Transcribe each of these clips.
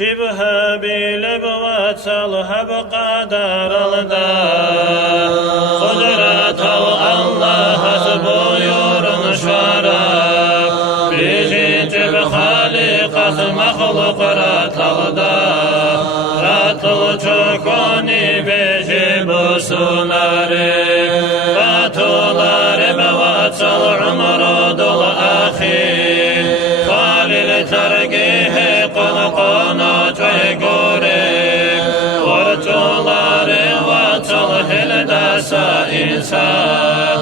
شبه بلبوات صلها بقدر الله قدرة الله بيور شرف بجيت بخالقة مخلوق رات الله رات الجكوني بجيب سناري راتولاري بواتل عمر دول أخي خالي ترقيه قنقنا جيقوري ورجولاري واتل هلداسا إنسان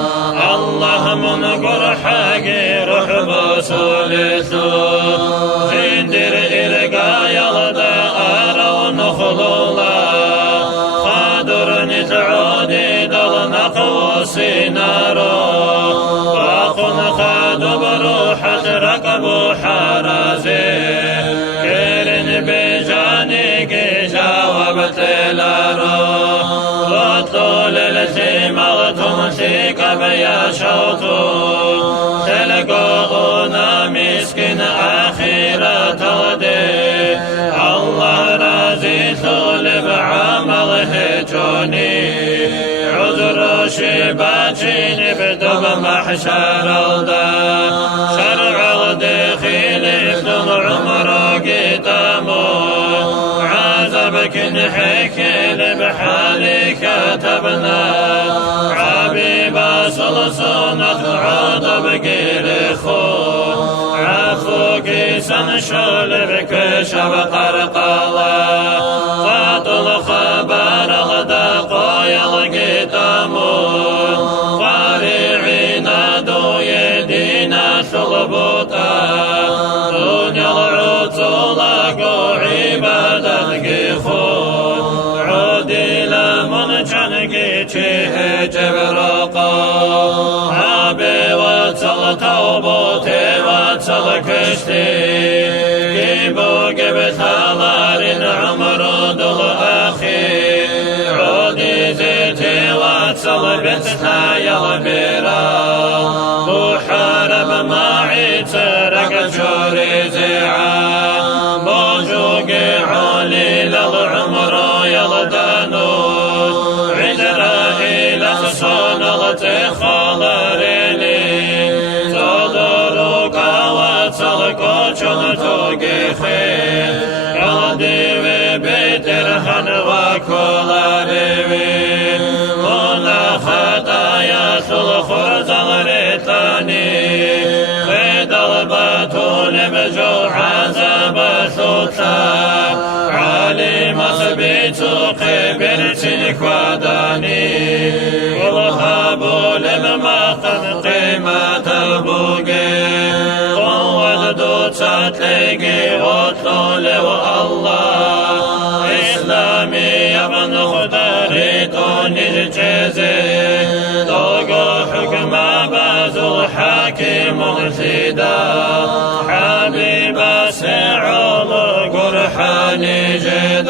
الله من قرحاقي روح بسولتو زندر إلقا يلدا أرى ونخلولا خادر نتعودي دل نقوسي نارو واقن خادو بروحة رقبو حرازي كيرن بجاني جاوبت لارو وطول التيمغتم سيك بيا شوطو تلقونا مسكين آخرة تودي الله رازي ثولب عمله جوني عذر شباجين بدم محشر الدا شرع الدخيل ابن عمر قدامو عذبك نحكي بحالي كتبنا عبيب صلصونة عضب قيرخو عفوك سنشول بك شبقر قلا فاطل خبر الغداق يلقيتمو وارعين دو يدينا شلبوتا دنيا العطولة عبادة قيخون عودي لمن جنقي تيه جبرقا عبي واتل توبوتي واتل كشتي كيبو قبت هلارين عمر دل أخي عودي زيتي واتل بنتها يلبيرا وحارب معي ترق جوري زيعان بوجوقي علي للعمر يلدانو عدرائيل صنلت خالريني تدرك واتلقو جنتوقي خير يلدي وبيترهن وكولاريوي هنا خطايا سلخرز الريتاني خيد الباتون بجو عذاب سوتا علي مصبيت قبرتك وداني والهابو لما قد قيمة البوقي قوة دوتات لقي وطول والله إسلامي يمن خداري دوني الجزي دوقو حكم بازو حاكم مرسيدا حبيب سعود قرحاني جدا